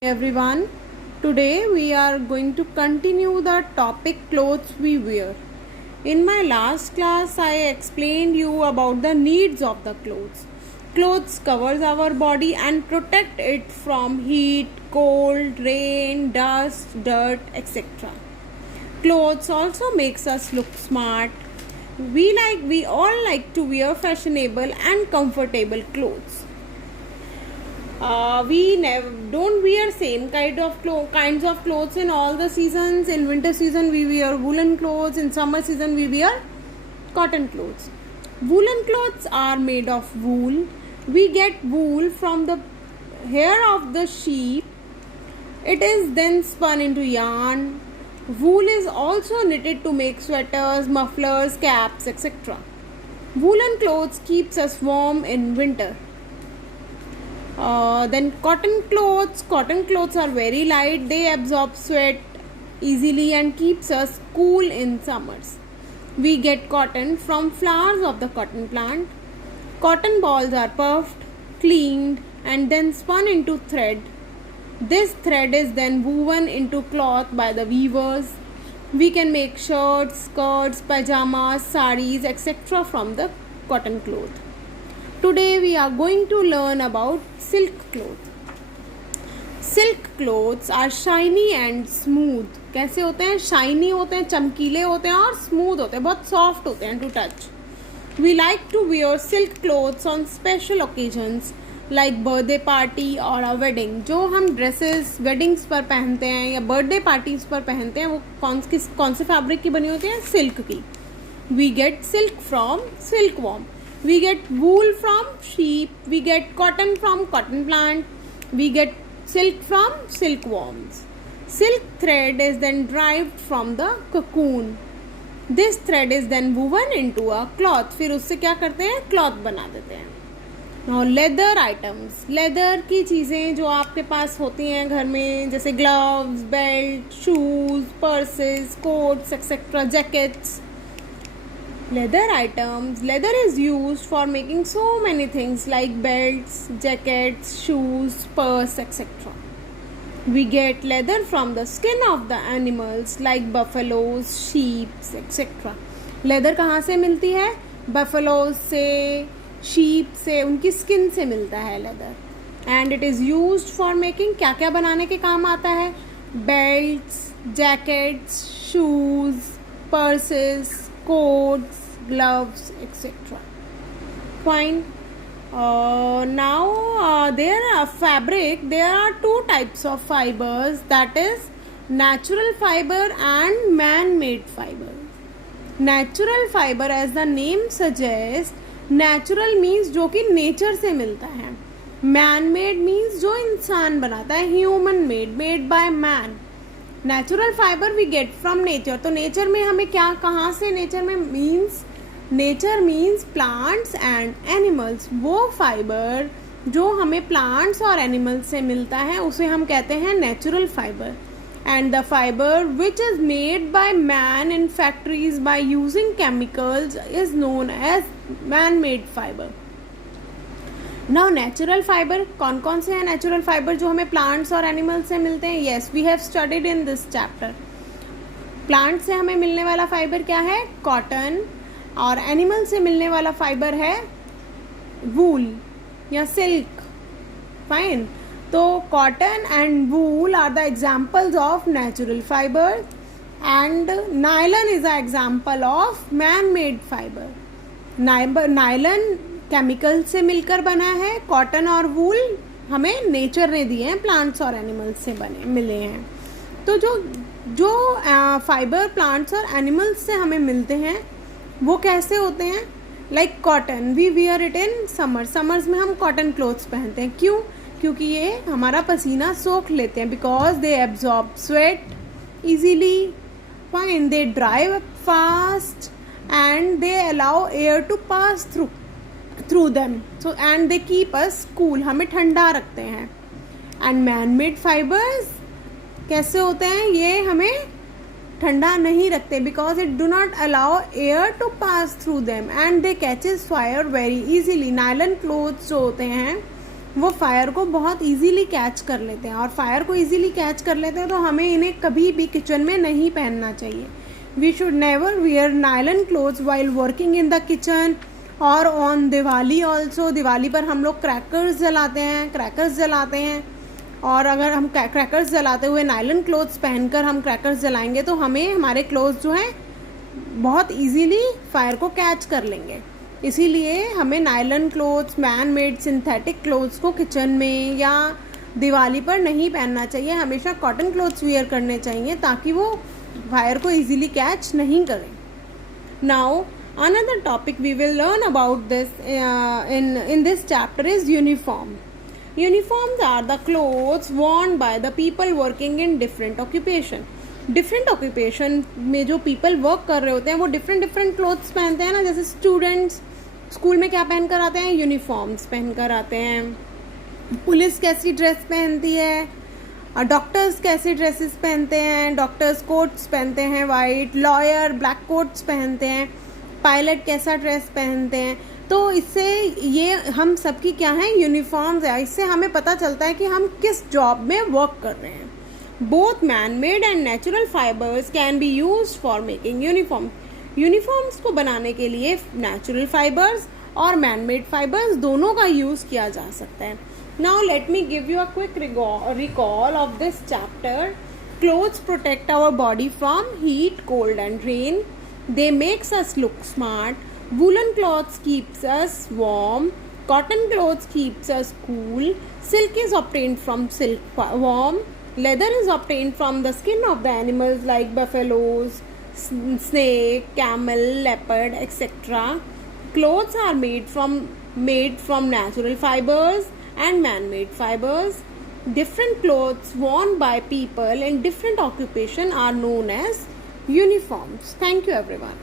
Everyone, today we are going to continue the topic clothes we wear. In my last class I explained you about the needs of the clothes. Clothes covers our body and protect it from heat, cold, rain, dust, dirt, etc. Clothes also makes us look smart. We all like to wear fashionable and comfortable clothes. Don't wear same kinds of clothes in all the seasons. In winter season we wear woolen clothes. In summer season we wear cotton clothes. Woolen clothes are made of wool. We get wool from the hair of the sheep. It is then spun into yarn. Wool is also knitted to make sweaters, mufflers, caps, etc. Woolen clothes keeps us warm in winter. Then cotton clothes. Cotton clothes are very light. They absorb sweat easily and keeps us cool in summers. We get cotton from flowers of the cotton plant. Cotton balls are puffed, cleaned and then spun into thread. This thread is then woven into cloth by the weavers. We can make shirts, skirts, pajamas, saris, etc. from the cotton cloth. Today we are going to learn about silk clothes. Silk clothes are shiny and smooth. कैसे होते हैं? Shiny होते हैं, चमकीले होते हैं और smooth होते हैं, बहुत सॉफ्ट होते हैं to touch. We like to wear silk clothes on special occasions like birthday party or a wedding. जो हम ड्रेसेस वेडिंग्स पर पहनते हैं या बर्थडे पार्टीज पर पहनते हैं वो कौन से फैब्रिक की बनी होती है? सिल्क की. We get silk from silkworm. We get wool from sheep. We get cotton from cotton plant. We get silk from silkworms. Silk thread is then derived from the cocoon. This thread is then woven into a cloth. फिर उससे क्या करते हैं? Cloth बना देते हैं. Now leather items. Leather की चीज़ें जो आपके पास होती हैं घर में, जैसे gloves, belt, shoes, purses, coats, etc., jackets. Leather items. Leather is used for making so many things like belts, jackets, shoes, purse, etc. We get leather from the skin of the animals like buffaloes, sheep, etc. Leather कहाँ से मिलती है? Buffaloes से, sheep से, उनकी skin से मिलता है leather. And it is used for making क्या क्या बनाने के काम आता है? Belts, jackets, shoes, purses, coats, gloves, etc. Fine. Now there are two types of fibers, that is natural fiber and man-made fiber. Natural fiber, as the name suggests, natural means जो कि nature से मिलता है. Man-made means जो इंसान बनाता है, human made by man. Natural fiber we get from nature. तो नेचर में हमें क्या, कहाँ से नेचर में means, nature means plants and animals. वो फाइबर जो हमें प्लांट्स और एनिमल्स से मिलता है उसे हम कहते हैं natural fiber. And the fiber which is made by man in factories by using chemicals is known as man made fiber. Now natural fiber कौन कौन से हैं? नेचुरल फाइबर जो हमें प्लांट्स और एनिमल्स से मिलते हैं. Yes, we have studied in this chapter. Plant से हमें मिलने वाला फाइबर क्या है? कॉटन. और एनिमल से मिलने वाला फाइबर है वूल या सिल्क. फाइन. तो cotton and wool are the examples of natural fiber and nylon is a example of man made fiber. Nylon chemical से मिलकर बना है. कॉटन और वूल हमें नेचर ने दिए हैं, प्लांट्स और एनिमल्स से मिले हैं. तो जो फाइबर प्लांट्स और एनिमल्स से हमें मिलते हैं वो कैसे होते हैं? Like cotton, we wear it in summers में हम कॉटन क्लोथ्स पहनते हैं. क्यों? क्योंकि ये हमारा पसीना सोख लेते हैं. Because they absorb sweat easily. Fine. They dry fast and they allow air to pass through them, so and they keep us cool. हमें ठंडा रखते हैं. and man-made fibers कैसे होते हैं? ये हमें ठंडा नहीं रखते because it do not allow air to pass through them and they catches fire very easily. nylon clothes जो होते हैं वो फायर को बहुत इजीली कैच कर लेते हैं, और फायर को इजीली कैच कर लेते हैं तो हमें इन्हें कभी भी किचन में नहीं पहनना चाहिए. We should never wear nylon clothes while working in the kitchen और ऑन दिवाली ऑल्सो. दिवाली पर हम लोग क्रैकर्स जलाते हैं, और अगर हम क्रैकर्स जलाते हुए नायलन क्लोथ्स पहनकर हम क्रैकर्स जलाएंगे तो हमें हमारे क्लोथ्स जो हैं बहुत इजीली फायर को कैच कर लेंगे. इसीलिए हमें nylon clothes, man made synthetic clothes को किचन में या दिवाली पर नहीं पहनना चाहिए. हमेशा कॉटन क्लोथ्स वेयर करने चाहिए ताकि वो फायर को इजीली कैच नहीं करें. Now another topic we will learn about this in this chapter is uniform. Uniforms are the clothes worn by the people working in different occupation. Different occupation में जो people work कर रहे होते हैं वो different clothes पहनते हैं ना. जैसे स्टूडेंट्स स्कूल में क्या पहन कर आते हैं? यूनिफॉर्म्स पहन कर आते हैं. पुलिस कैसी ड्रेस पहनती है, डॉक्टर्स कैसी ड्रेसेस पहनते हैं? डॉक्टर्स कोट्स पहनते हैं वाइट, लॉयर ब्लैक कोट्स पहनते हैं, पायलट कैसा ड्रेस पहनते हैं. तो इससे ये हम सबकी क्या है? यूनिफॉर्म्स है. इससे हमें पता चलता है कि हम किस जॉब में वर्क कर रहे हैं. Both man made and natural fibers can be use for making uniform. Uniforms को बनाने के लिए नेचुरल फाइबर्स और मैन मेड फाइबर्स दोनों का यूज किया जा सकता है. Now let me give you a quick recall of this chapter. Clothes protect our body from heat, cold and rain. They makes us look smart. Woolen clothes keeps us warm. Cotton clothes keeps us cool. Silk is obtained from silkworm. Leather is obtained from the skin of the animals like buffaloes, snake, camel, leopard, etc. Clothes are made from natural fibers and man-made fibers. Different clothes worn by people in different occupation are known as uniforms. Thank you everyone.